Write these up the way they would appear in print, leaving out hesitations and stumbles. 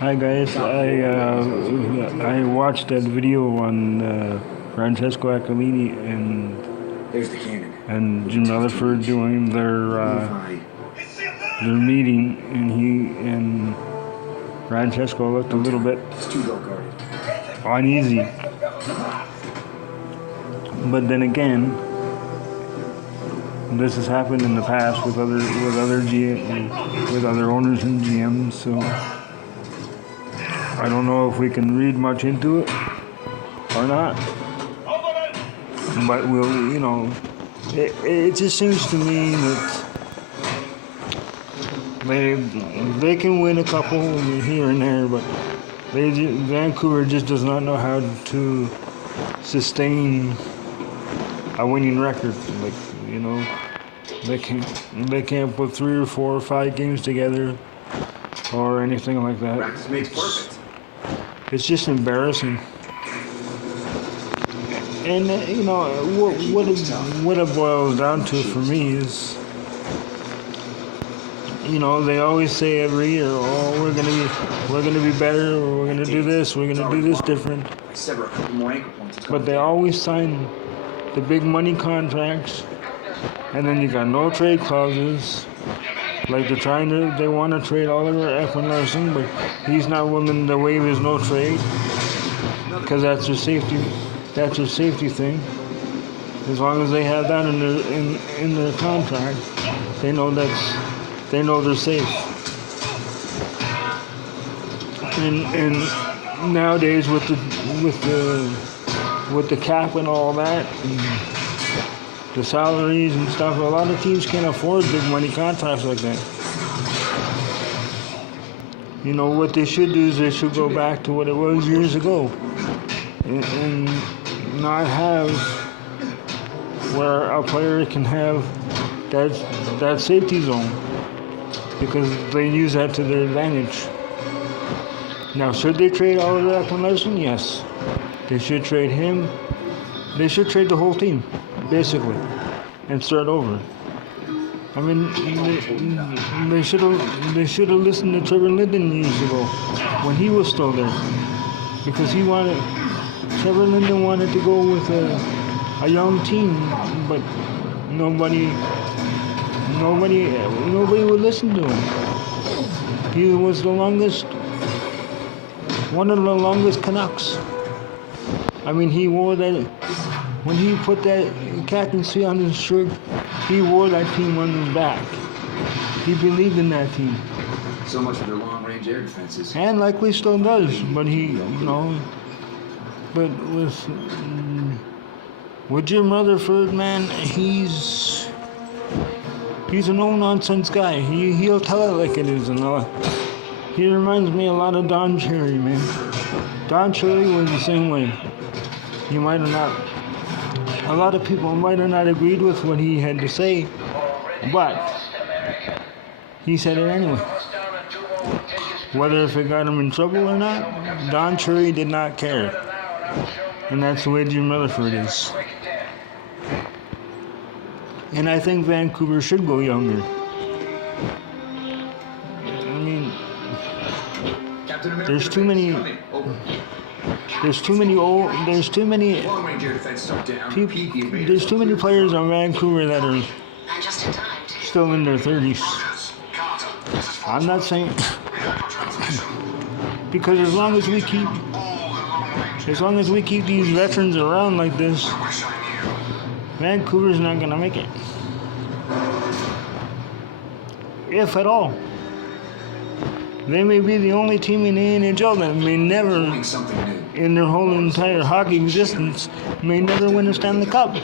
Hi guys, I watched that video on Francesco Accalini There's the cannon. and Jim Rutherford doing their meeting, and he and Francesco looked a little bit It's too well guarded. uneasy. But then again, this has happened in the past with other owners and GMs, so I don't know if we can read much into it or not. But it just seems to me that they can win a couple here and there, but Vancouver just does not know how to sustain a winning record. They can't put 3 or 4 or 5 games together or anything like that. Practice makes perfect. It's just embarrassing. And what it boils down to for me is, they always say every year, "Oh, we're gonna be better, or we're gonna do this, we're gonna do this different." I sever a couple more ankle points. But they always sign the big money contracts, and then you got no trade clauses. Like they want to trade Oliver Ekman-Larsson, but he's not willing to waive his no trade because that's their safety thing. As long as they have that in their contract, they know they're safe. And nowadays with the cap and all that, and the salaries and stuff, a lot of teams can't afford big money contracts like that. What they should do is they should go back to what it was years ago, and not have where a player can have that safety zone, because they use that to their advantage. Now, should they trade Oliver Ekman-Larsson? Yes. They should trade him. They should trade the whole team, basically, and start over. I mean, they should have listened to Trevor Linden years ago when he was still there, because Trevor Linden wanted to go with a young team, but nobody would listen to him. He was one of the longest Canucks. I mean, he wore that, when he put that captaincy on his shirt, he wore that team on his back. He believed in that team. So much for their long-range air defenses. And likely still does, but but with Jim Rutherford, man, he's a no-nonsense guy. He'll tell it like it is and all. He reminds me a lot of Don Cherry, man. Don Cherry was the same way. A lot of people might have not agreed with what he had to say, but he said it anyway. Whether if it got him in trouble or not, Don Cherry did not care. And that's the way Jim Rutherford is. And I think Vancouver should go younger. I mean, there's too many players on Vancouver that are still in their 30s. I'm not saying because as long as we keep these veterans around like this, Vancouver's not gonna make it, if at all. They may be the only team in the NHL that may never, in their whole entire hockey existence, may never win a Stanley Cup.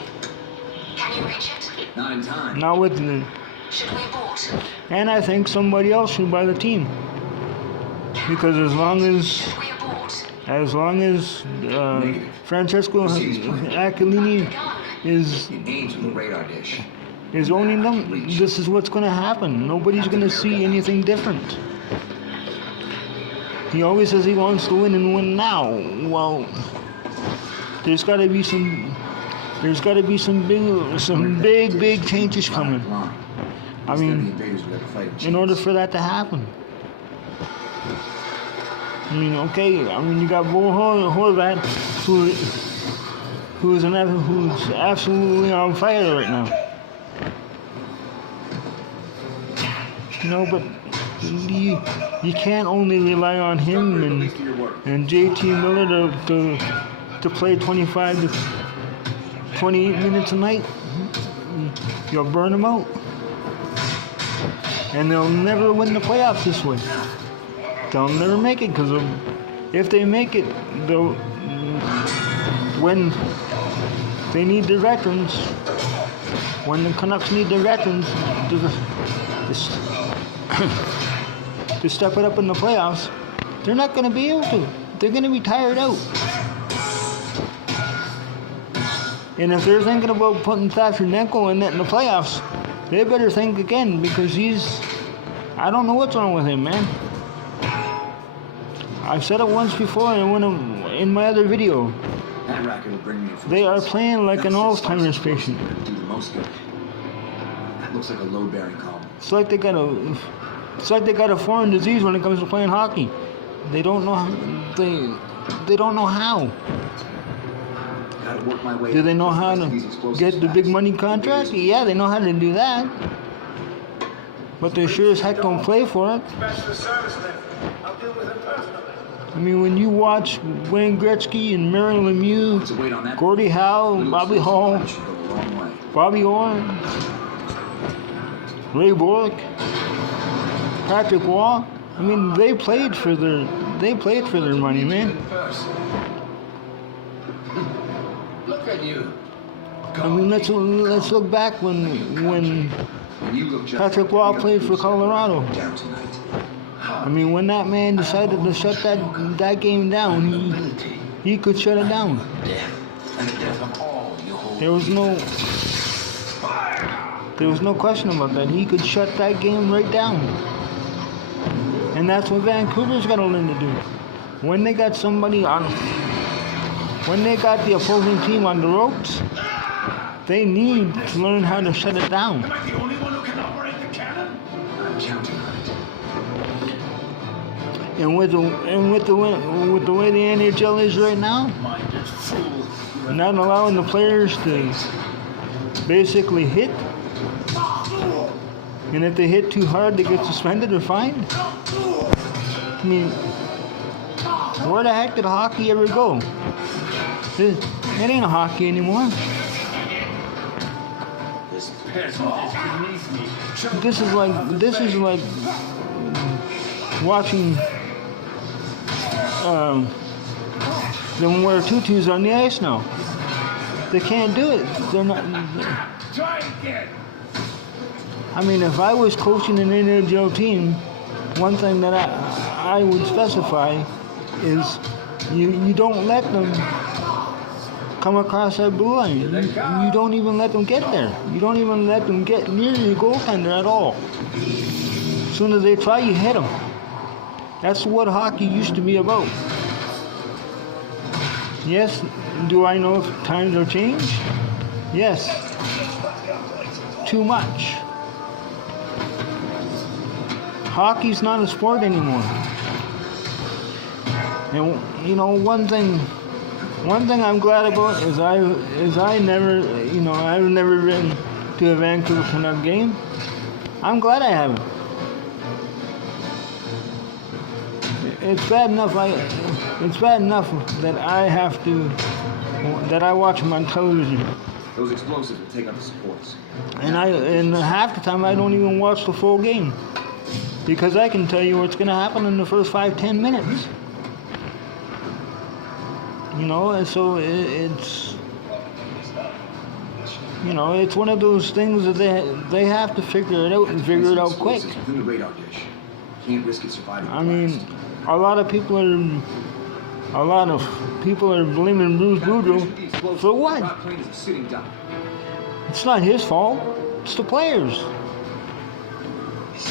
Can you reach it? Not in time. Not with the. Should we abort? And I think somebody else should buy the team, because as long as Francesco Accalini is owning them, this is what's going to happen. Nobody's going to see anything different. He always says he wants to win and win now. Well, there's got to be some big changes coming. I mean, in order for that to happen. I mean, okay. I mean, you got Bo Horvat, who's absolutely on fire right now. You know, but you can't only rely on him and JT Miller to play 25 to 28 minutes a night. You'll burn them out. And they'll never win the playoffs this way. They'll never make it because if they make it, when they need their veterans, when the Canucks need their veterans to step it up in the playoffs, they're not going to be able to. They're going to be tired out. And if they're thinking about putting Thatcher Neckel in the playoffs, they better think again because I don't know what's wrong with him, man. I've said it once before in my other video. That racket will bring me They are playing like an Alzheimer's patient. Do the most good. That looks like a load-bearing column. It's like they got a foreign disease when it comes to playing hockey. They don't know they don't know how. Gotta work my way Do they know up how to to these explosive get the big stacks. money contract? Yeah, they know how to do that. But they sure as heck don't play for it. Special service lift. I'll deal with him personally. I mean, when you watch Wayne Gretzky and Mary Lemieux, What's the weight on that? Gordie Howe, Little Bobby explosive Hall, punch should go a long way. Bobby Orr, Ray Bork, Patrick Waugh. I mean, they played for their money, man. Look at you. I mean, let's look back when You look just Patrick Waugh played for Colorado. down tonight. I mean, when that man decided to shut that game down, he could shut it down. And the death of all you hold. There was no question about that. He could shut that game right down. And that's what Vancouver's got to learn to do. When they got the opposing team on the ropes, they need to learn how to shut it down. Am I the only one who can operate the cannon? I'm counting on it. And with the way the NHL is right now, Minded fool. not allowing the players to basically hit, and if they hit too hard, they get suspended or fined. I mean, where the heck did hockey ever go? It ain't a hockey anymore. This peasant is beneath me. This is like watching them wear tutus on the ice now. They can't do it. They're not. Try again. I mean, if I was coaching an NHL team, one thing that I would specify is you don't let them come across that blue line. You don't even let them get there. You don't even let them get near your goaltender at all. As soon as they try, you hit them. That's what hockey used to be about. Yes, do I know if times have changed? Yes. Too much. Hockey's not a sport anymore. And you know, one thing I'm glad about is I've never been to a Vancouver Canuck game. I'm glad I haven't. It's bad enough that I watch them on television. Those explosives will take out the supports. And half the time I don't even watch the full game. Because I can tell you what's going to happen in the first 5-10 minutes. You know, and so it's one of those things that they have to figure it out and figure it out quick. Within the radar dish. Can't risk it surviving. I mean, a lot of people are blaming Bruce Boudreau for what? It's not his fault. It's the players.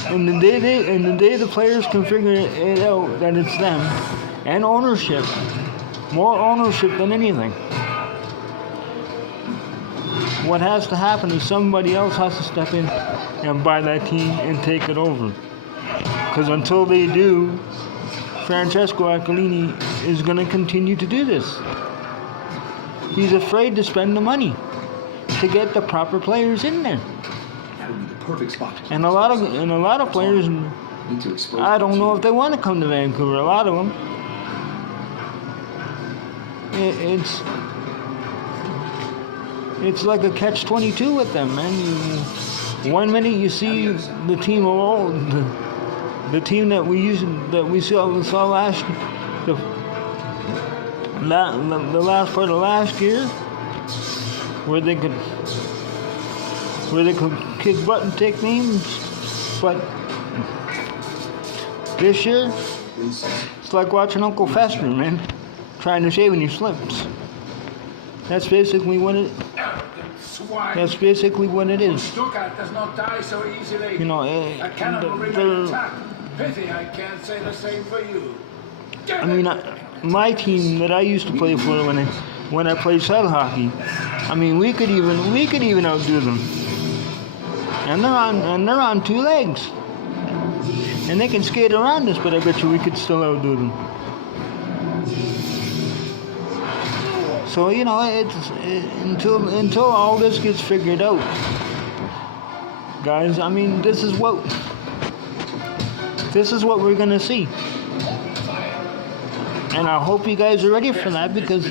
And the day the players can figure it out that it's them, and ownership, more ownership than anything. What has to happen is somebody else has to step in and buy that team and take it over. Because until they do, Francesco Aquilini is going to continue to do this. He's afraid to spend the money to get the proper players in there. That would be the perfect spot. And a lot of players, Need to expose I don't know if they want to come to Vancouver. A lot of them. It's like a catch-22 with them, man. One minute you see the team of old, the team that we saw last, the last part of last year, where they could kick butt and take names, but this year it's like watching Uncle Fester, man, trying to shave when he slips. That's basically what it. Swine. That's basically what it is. Stuttgart does not die so easily. You know, A cannon will remain intact. Pity I can't say the same for you. I mean, my team that I used to play for when I played shuttle hockey, I mean, we could even outdo them. And they're on two legs, and they can skate around us, but I bet you we could still outdo them. So you know, until all this gets figured out, guys. I mean, this is what we're gonna see, and I hope you guys are ready for that, because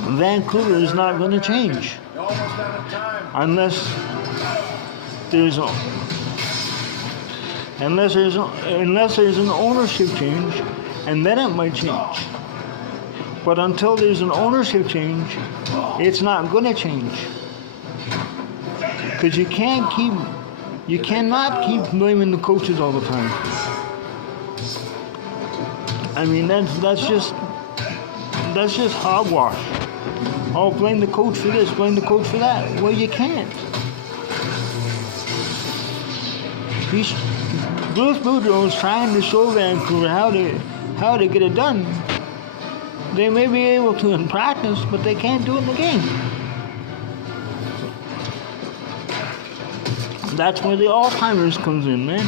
Vancouver is not gonna change unless there's an ownership change, and then it might change. But until there's an ownership change, it's not going to change. Because you cannot keep blaming the coaches all the time. I mean, that's just hogwash. Oh, blame the coach for this, blame the coach for that. Well, you can't. Bruce Boudreau is trying to show Vancouver how to get it done. They may be able to in practice, but they can't do it in the game. That's where the Alzheimer's comes in, man.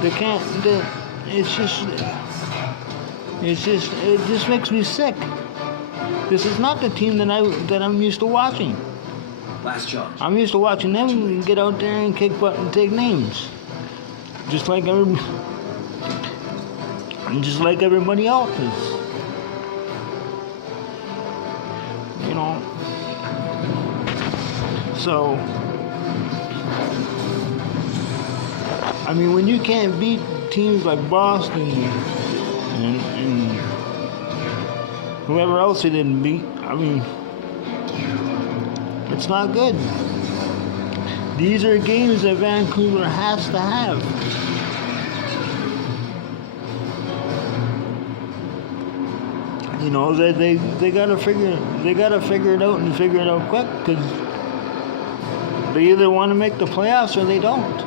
They can't. It just makes me sick. This is not the team that I'm used to watching. Last charge. I'm used to watching them get out there and kick butt and take names, just like everybody else is. You know. So, I mean, when you can't beat teams like Boston and whoever else they didn't beat, I mean, it's not good. These are games that Vancouver has to have. You know, they gotta figure it out, and figure it out quick, because they either want to make the playoffs or they don't.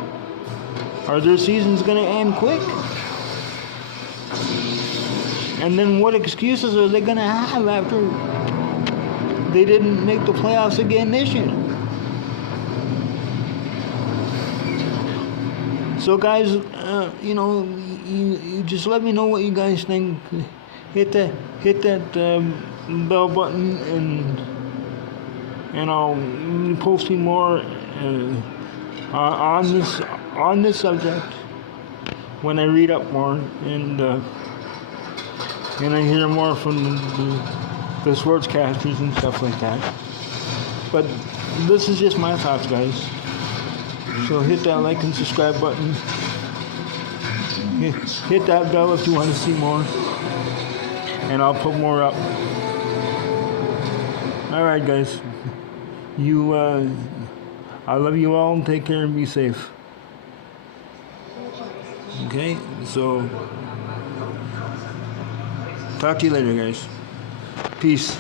Or their season's gonna end quick. And then what excuses are they gonna have after they didn't make the playoffs again this year? So guys, you know, you just let me know what you guys think. Hit that bell button, and I'll be posting more on this subject when I read up more and I hear more from the sportscasters and stuff like that. But this is just my thoughts, guys. So hit that like and subscribe button. Hit that bell if you want to see more, and I'll put more up. Alright guys, I love you all, and take care and be safe. Okay, so talk to you later, guys. Peace.